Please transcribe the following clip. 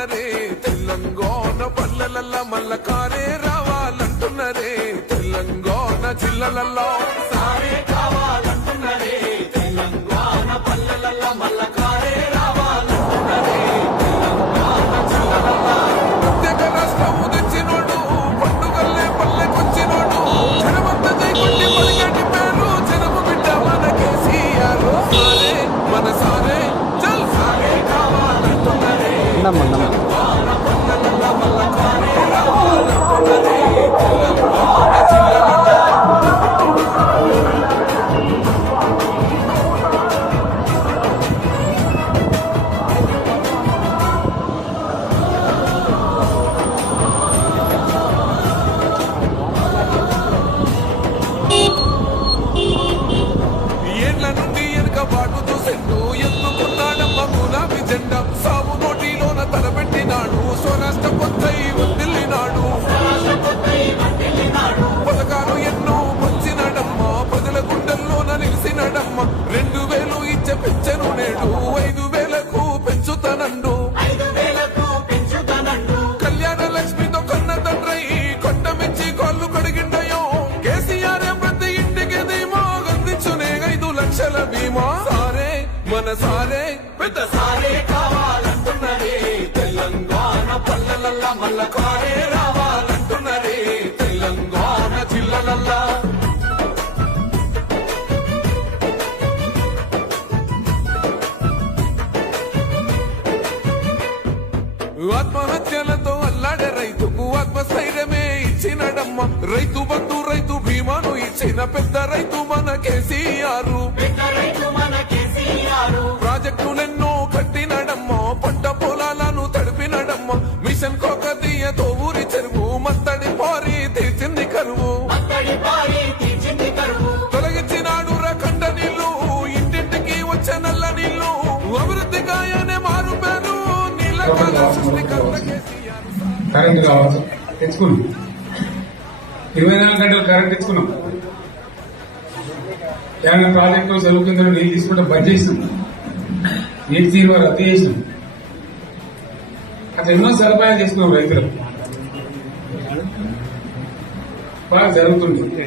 రావాలంటున్నరే తెలంగాణ పల్లెలల్లా మల్ల కారే రావాలంటున్నరే? తెలంగాణ జిల్లలలో ఏళ్ళ స్వరాష్ట్ర పొత్తై వదిలినాడు పథకాలు ఎన్నో వచ్చినాడమ్మ. ప్రజల గుండెల్లోన నిలిచినాడమ్మ రెండు వేలు ఇచ్చే పెంచను నేడు. ఐదు వేలకు పెంచుతానండు. కళ్యాణ లక్ష్మితో కన్న తండ్రై కొండ మెచ్చి కాళ్ళు కడిగిండయో. కేసీఆర్ ప్రతి ఇంటికి ధీమా అందించునే ఐదు లక్షల బీమా. సారే మన సారే పెద్ద సారే కావాలంటున్నరే పల్లెలల్లా కారే రావాలంటున్నరే తెలంగాణ జిల్లలల్లా. ఆత్మహత్యలతో అల్లాడే రైతుకు ఆత్మస్థైర్యమే ఇచ్చినడమ్మ. రైతు బంధు రైతు భీమాను ఇచ్చిన పెద్ద రైతు మన కేసీఆర్. మిషన్ కోకతీయతో ఊరి చెరువు మత్తడి పారి తీర్చింది కరువు. తొలగించినాడు రకండ నీళ్ళు ఇంటింటికి వచ్చే నల్ల నీళ్ళు అభివృద్ధి గాయనే మారు పేరు నీళ్ళ కాల సృష్టికర్త కేసీఆర్ కరెంట్ కావాలి. తెచ్చుకున్నాం. ఇరవై నాలుగు గంటలు కరెంట్ తెచ్చుకున్నాం. ఏమైనా ప్రాజెక్టు చెరువు కింద నీళ్ళు తీసుకుంటే బంద్ చేసినాం నీటి తీరువ రద్దు చేసినాం. అట్లా ఎన్నో సదుపాయాలు చేసుకున్నాం రైతులకు బాగా జరుగుతుంది.